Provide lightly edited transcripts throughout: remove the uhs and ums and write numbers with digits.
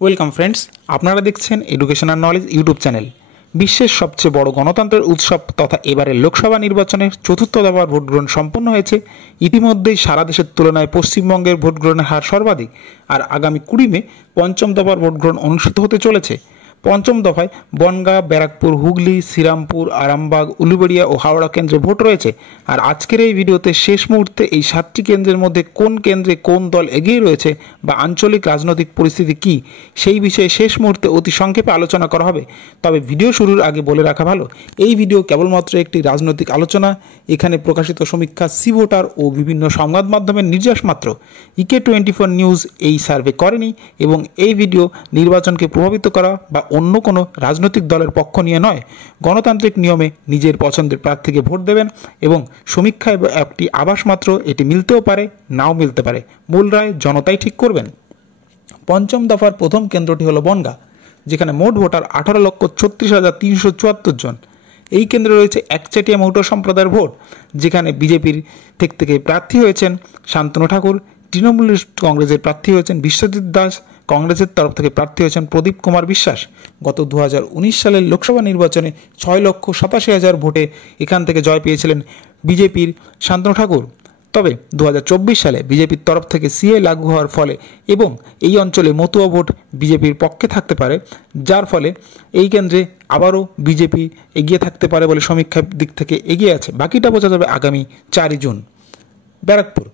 Welcome friends, আপনারা দেখছেন education আর knowledge YouTube channel. বিশ্বের সবচেয়ে বড় গণতন্ত্রের উৎসব তথা এবারের লোকসভা নির্বাচনের চতুর্থ দফার ভোট গ্রহণ সম্পন্ন হয়েছে। ইতিমধ্যেই সারা দেশের তুলনায় পশ্চিমবঙ্গের ভোট গ্রহণের হার সর্বাধিক, আর আগামী 20 মে পঞ্চম দফার ভোট গ্রহণ অনুষ্ঠিত হতে চলেছে। পঞ্চম দফায় বনগাঁ, ব্যারাকপুর, হুগলি, শ্রীরামপুর, আরামবাগ, উলুবেড়িয়া ও হাওড়া কেন্দ্রে ভোট রয়েছে। আর আজকের এই ভিডিওতে শেষ মুহূর্তে এই 7টি কেন্দ্রের মধ্যে কোন কেন্দ্রে কোন দল এগিয়ে রয়েছে বা আঞ্চলিক রাজনৈতিক পরিস্থিতি কী, সেই বিষয়ে শেষ মুহূর্তে অতি সংক্ষেপে আলোচনা করা হবে। তবে ভিডিও শুরুর আগে বলে রাখা ভালো, এই ভিডিও কেবলমাত্র একটি রাজনৈতিক আলোচনা। এখানে প্রকাশিত সমীক্ষা, সি ভোটার ও বিভিন্ন সংবাদ মাধ্যমের নির্যাস মাত্র। EK24 নিউজ এই সার্ভে করেনি এবং এই ভিডিও নির্বাচনকে প্রভাবিত করা বা অন্য কোনো রাজনৈতিক দলের পক্ষ নিয়ে নয়। গণতান্ত্রিক নিয়মে নিজের পছন্দের প্রার্থীকে ভোট দেবেন এবং সমীক্ষায় একটি আভাস মাত্র, এটি মিলতেও পারে নাও মিলতে পারে। মূল রায় জনতাই ঠিক করবেন। পঞ্চম দফার প্রথম কেন্দ্রটি হলো বনগাঁ, যেখানে মোট ভোটার 18,36,374 জন। এই কেন্দ্রে রয়েছে একচেটিয়া মৌটো সম্প্রদায়ের ভোট, যেখানে বিজেপির থেকে প্রার্থী হয়েছেন শান্তনু ঠাকুর, তৃণমূল কংগ্রেসের প্রার্থী হয়েছেন বিশ্বজিৎ দাস, কংগ্রেসের তরফ থেকে প্রার্থী হয়েছেন প্রদীপ কুমার বিশ্বাস। গত 2019 সালের লোকসভা নির্বাচনে 6,87,000 ভোটে এখান থেকে জয় পেয়েছিলেন বিজেপির শান্তনু ঠাকুর। তবে 2024 সালে বিজেপির তরফ থেকে সিএ লাগু হওয়ার ফলে এবং এই অঞ্চলে মতুয়া ভোট বিজেপির পক্ষে থাকতে পারে, যার ফলে এই কেন্দ্রে আবারও বিজেপি এগিয়ে থাকতে পারে বলে সমীক্ষার দিক থেকে এগিয়ে আছে। বাকিটা বোঝা যাবে আগামী 4 জুন। ব্যারাকপুর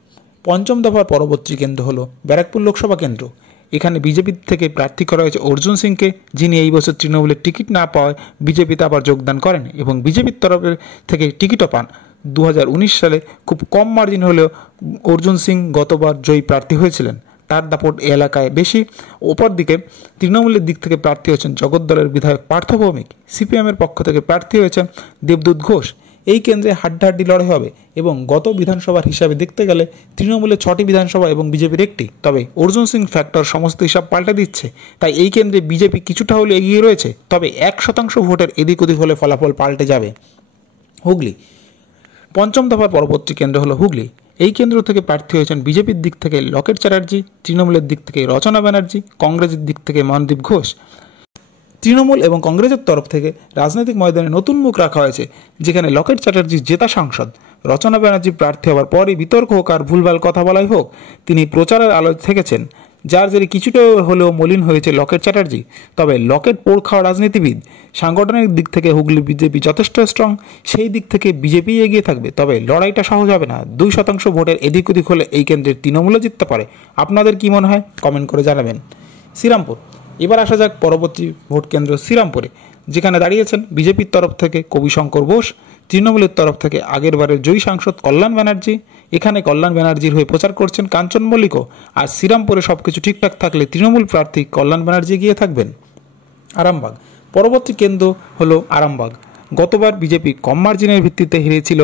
পঞ্চম দফার পরবর্তী কেন্দ্র হলো ব্যারাকপুর লোকসভা কেন্দ্র। এখানে বিজেপির থেকে প্রার্থী করা হয়েছে অর্জুন সিংকে, যিনি এই বছর তৃণমূলের টিকিট না পাওয়ায় বিজেপিতে আবার যোগদান করেন এবং বিজেপির তরফের থেকে টিকিটও পান। 2019 সালে খুব কম মার্জিন হলেও অর্জুন সিং গতবার জয়ী প্রার্থী হয়েছিলেন। তার দাপট এলাকায় বেশি। অপরদিকে তৃণমূলের দিক থেকে প্রার্থী হয়েছেন জগদ্দলের বিধায়ক পার্থ ভৌমিক। সিপিএমের পক্ষ থেকে প্রার্থী হয়েছেন দেবদূত ঘোষ। এই কেন্দ্রে হাড্ডাহাড্ডি লড়াই হবে এবং গত বিধানসভার হিসাবে দেখতে গেলে তৃণমূলের 6টি বিধানসভা এবং বিজেপির 1টি। তবে অর্জুন সিং ফ্যাক্টর সমস্ত হিসাব পাল্টে দিচ্ছে, তাই এই কেন্দ্রে বিজেপি কিছুটা হলে এগিয়ে রয়েছে। তবে 1% ভোটের এদিক ওদিক হলে ফলাফল পাল্টে যাবে। হুগলি পঞ্চম দফার পরবর্তী কেন্দ্র হলো হুগলি। এই কেন্দ্র থেকে প্রার্থী হয়েছেন বিজেপির দিক থেকে লকেট চ্যাটার্জি, তৃণমূলের দিক থেকে রচনা ব্যানার্জি, কংগ্রেসের দিক থেকে মনদীপ ঘোষ। তৃণমূল এবং কংগ্রেসের তরফ থেকে রাজনৈতিক ময়দানে নতুন মুখ রাখা হয়েছে, যেখানে লকেট চ্যাটার্জি জেতা সাংসদ। রচনা ব্যানার্জি প্রার্থী হওয়ার পরই বিতর্ক হোক আর ভুলভাল কথা বলাই হোক, তিনি প্রচারের আলোয় থেকেছেন, যার জেরে কিছুটা হলেও মলিন হয়েছে লকেট চ্যাটার্জি। তবে লকেট পোড় খাওয়া রাজনীতিবিদ। সাংগঠনিক দিক থেকে হুগলি বিজেপি যথেষ্ট স্ট্রং, সেই দিক থেকে বিজেপি এগিয়ে থাকবে। তবে লড়াইটা সহজ হবে না। 2% ভোটের এদিক ওদিক হলে এই কেন্দ্রের তৃণমূলও জিততে পারে। আপনাদের কি মনে হয় কমেন্ট করে জানাবেন। শ্রীরামপুর এবার আসা যাক পরবর্তী ভোট কেন্দ্র শ্রীরামপুরে, যেখানে দাঁড়িয়েছেন বিজেপির তরফ থেকে কবিশঙ্কর বোস, তৃণমূলের তরফ থেকে আগেরবারের জয়ী সাংসদ কল্যাণ ব্যানার্জি। এখানে কল্যাণ ব্যানার্জির হয়ে প্রচার করছেন কাঞ্চন মল্লিকও। আর শ্রীরামপুরে সবকিছু ঠিকঠাক থাকলে তৃণমূল প্রার্থী কল্যাণ ব্যানার্জি গিয়ে থাকবেন। আরামবাগ পরবর্তী কেন্দ্র হলো আরামবাগ। গতবার বিজেপি কম মার্জিনের ভিত্তিতে হেরেছিল।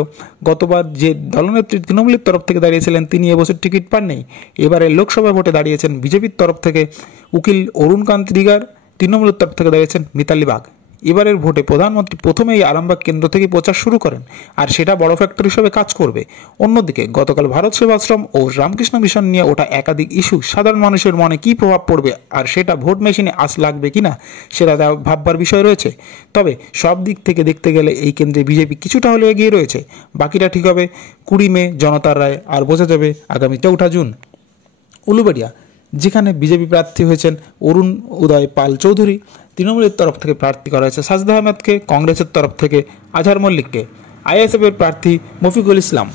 গতবার যে দলনেত্রী তৃণমূলের তরফ থেকে দাঁড়িয়েছিলেন, তিনি এবছর টিকিট পাননি। এবারে লোকসভা ভোটে দাঁড়িয়েছেন বিজেপির তরফ থেকে উকিল অরুণকান্ত রিগার, তৃণমূলের তরফ থেকে দাঁড়িয়েছেন মিতালি বাগ। এবারের ভোটে প্রধানমন্ত্রী প্রথমেই আরামবাগ কেন্দ্র থেকে প্রচার শুরু করেন, আর সেটা বড় ফ্যাক্টর হিসেবে কাজ করবে। অন্যদিকে গতকাল ভারত সেবাশ্রম ও রামকৃষ্ণ মিশন নিয়ে ওটা একাধিক ইস্যু, সাধারণ মানুষের মনে কী প্রভাব পড়বে আর সেটা ভোট মেশিনে আস লাগবে কিনা সেটা ভাববার বিষয় রয়েছে। তবে সব দিক থেকে দেখতে গেলে এই কেন্দ্রে বিজেপি কিছুটা হলে এগিয়ে রয়েছে। বাকিটা ঠিক হবে 20 মে জনতার রায়, আর বোঝা যাবে আগামী 4 জুন। উলুবেড়িয়া, যেখানে বিজেপি প্রার্থী হয়েছেন অরুণ উদয় পাল চৌধুরী, তৃণমূলের তরফ থেকে প্রার্থী করা হয়েছে সাজদা আহমেদকে, কংগ্রেসের তরফ থেকে আজহার মল্লিককে, আইএসএফের প্রার্থী মফিকুল ইসলাম।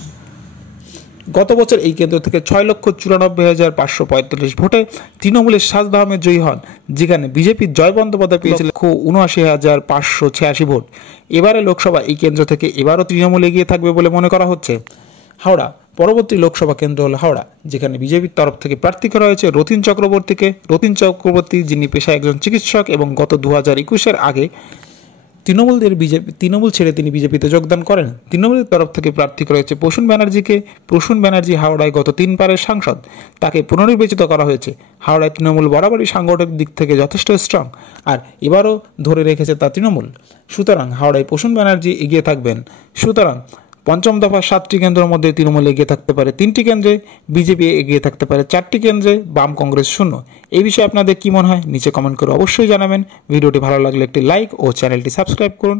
গত বছর এই কেন্দ্র থেকে 6,94,545 ভোটে তৃণমূলের সাজদা আহমেদ জয়ী হন, যেখানে বিজেপির জয় বন্দ্যোপাধ্যায় পেয়েছিল 79,586 ভোট। এবারে লোকসভা এই কেন্দ্র থেকে এবারও তৃণমূল এগিয়ে থাকবে বলে মনে করা হচ্ছে। হাওড়া পরবর্তী লোকসভা কেন্দ্র হল হাওড়া, যেখানে বিজেপির তরফ থেকে প্রার্থী করা হয়েছে রতিন চক্রবর্তীকে। রতিন চক্রবর্তী, যিনি পেশায় একজন চিকিৎসক এবং গত 2021-এর আগে তৃণমূল ছেড়ে তিনি বিজেপিতে যোগদান করেন। তৃণমূলের তরফ থেকে প্রার্থী করা হয়েছে প্রসূন ব্যানার্জিকে। প্রসূন ব্যানার্জি হাওড়ায় গত 3 বারের সাংসদ, তাকে পুনর্নির্বাচিত করা হয়েছে। হাওড়ায় তৃণমূল বরাবরই সাংগঠনিক দিক থেকে যথেষ্ট স্ট্রং, আর এবারও ধরে রেখেছে তা তৃণমূল। সুতরাং হাওড়ায় প্রসূন ব্যানার্জি এগিয়ে থাকবেন। সুতরাং পঞ্চম দফা 7টি কেন্দ্রের মধ্যে তৃণমূল এগিয়ে থাকতে পারে 3টি কেন্দ্রে, বিজেপি এগিয়ে থাকতে পারে 4টি কেন্দ্রে, বাম কংগ্রেস 0। এই বিষয়ে আপনাদের কি মনে হয় নিচে কমেন্ট করে অবশ্যই জানাবেন। ভিডিওটি ভালো লাগলে একটি লাইক ও চ্যানেলটি সাবস্ক্রাইব করুন।